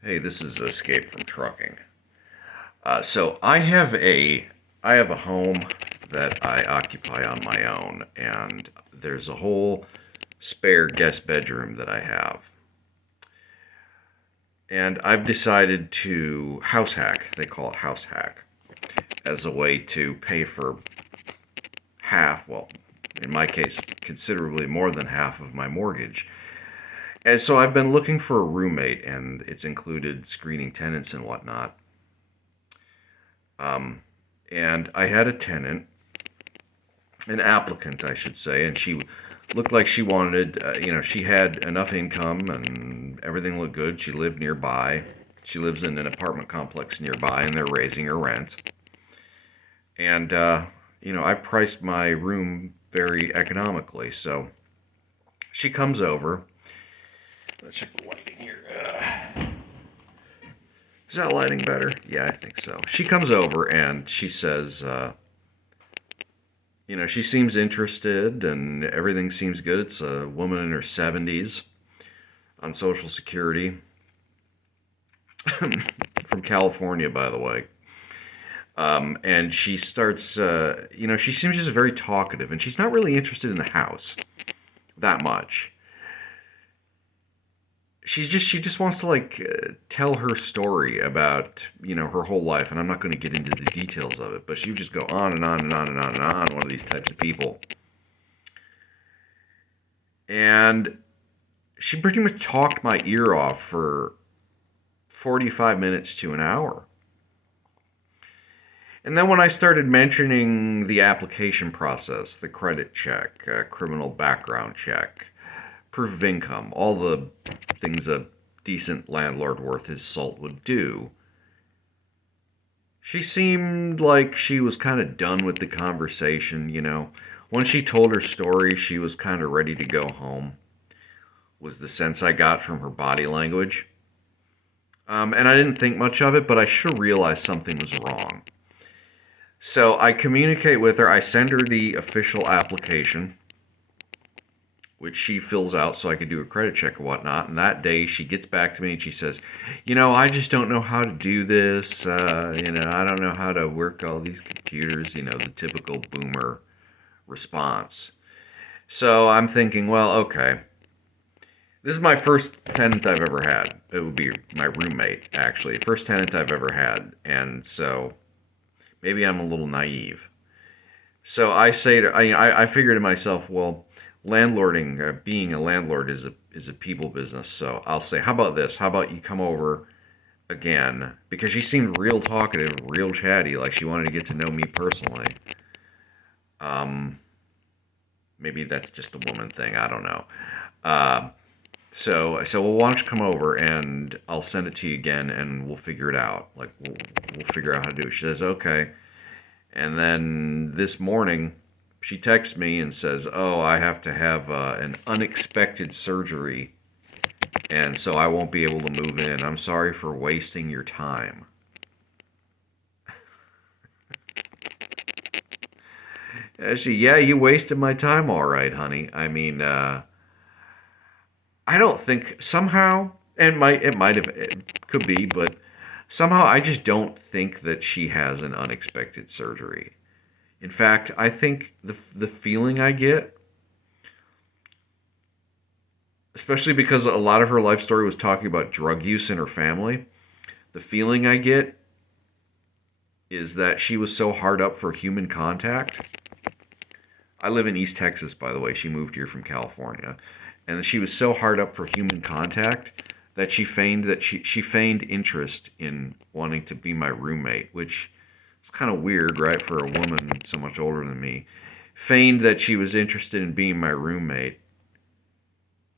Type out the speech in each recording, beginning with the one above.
Hey, this is Escape from Trucking. So I have a home that I occupy on my own, and there's a whole spare guest bedroom that I have. And I've decided to house hack, they call it house hack, as a way to pay for half, well, in my case, considerably more than half of my mortgage. And so I've been looking for a roommate, and it's included screening tenants and whatnot. Um, and I had a tenant, an applicant, I should say, and she looked like she wanted, she had enough income and everything looked good. She lived nearby. She lives in an apartment complex nearby, and they're raising her rent. And, I've priced my room very economically. So she comes over. Let's check the lighting here. Is that lighting better? Yeah, I think so. She comes over and she says, she seems interested and everything seems good. It's a woman in her 70s on Social Security from California, by the way. And she starts, she seems just very talkative and she's not really interested in the house that much. She just wants to tell her story about her whole life, and I'm not going to get into the details of it, but she would just go on and on and on and on and on. One of these types of people, and she pretty much talked my ear off for 45 minutes to an hour. And then when I started mentioning the application process, the credit check, criminal background check, proof of income, all the things a decent landlord worth his salt would do, she seemed like she was kind of done with the conversation. When she told her story, she was kind of ready to go home, was the sense I got from her body language. And I didn't think much of it, but I sure realized something was wrong. So I communicate with her. I send her the official application, which she fills out so I could do a credit check and whatnot. And that day she gets back to me and she says, I just don't know how to do this. I don't know how to work all these computers, the typical boomer response. So I'm thinking, well, okay. This is my first tenant I've ever had. It would be my roommate, actually. First tenant I've ever had. And so maybe I'm a little naive. So I say to, I figure to myself, well, landlording, being a landlord is a people business. So I'll say, how about this? How about you come over again? Because she seemed real talkative, real chatty, like she wanted to get to know me personally. Um, Maybe that's just a woman thing. I don't know. Uh, so I said, well, why don't you come over and I'll send it to you again and we'll figure it out. Like we'll figure out how to do it. She says, okay. And then this morning, she texts me and says, "Oh, I have to have an unexpected surgery, and so I won't be able to move in. I'm sorry for wasting your time." Yeah, you wasted my time, all right, honey. I mean, I don't think somehow, and it could be, but somehow I just don't think that she has an unexpected surgery. In fact, I think the feeling I get, especially because a lot of her life story was talking about drug use in her family. The feeling I get is that she was so hard up for human contact. I live in East Texas, by the way. She moved here from California. And she was so hard up for human contact that she feigned interest in wanting to be my roommate, which is kind of weird, right, for a woman so much older than me. Feigned that she was interested in being my roommate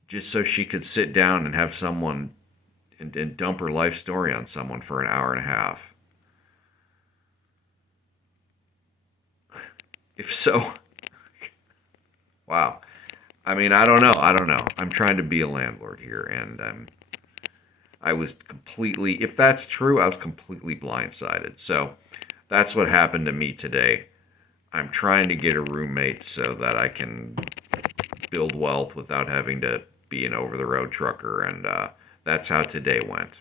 just so she could sit down and have someone and dump her life story on someone for an hour and a half. If so, wow. I mean, I don't know. I don't know. I'm trying to be a landlord here, and I was completely, if that's true, I was completely blindsided. So that's what happened to me today. I'm trying to get a roommate so that I can build wealth without having to be an over the road trucker, and that's how today went.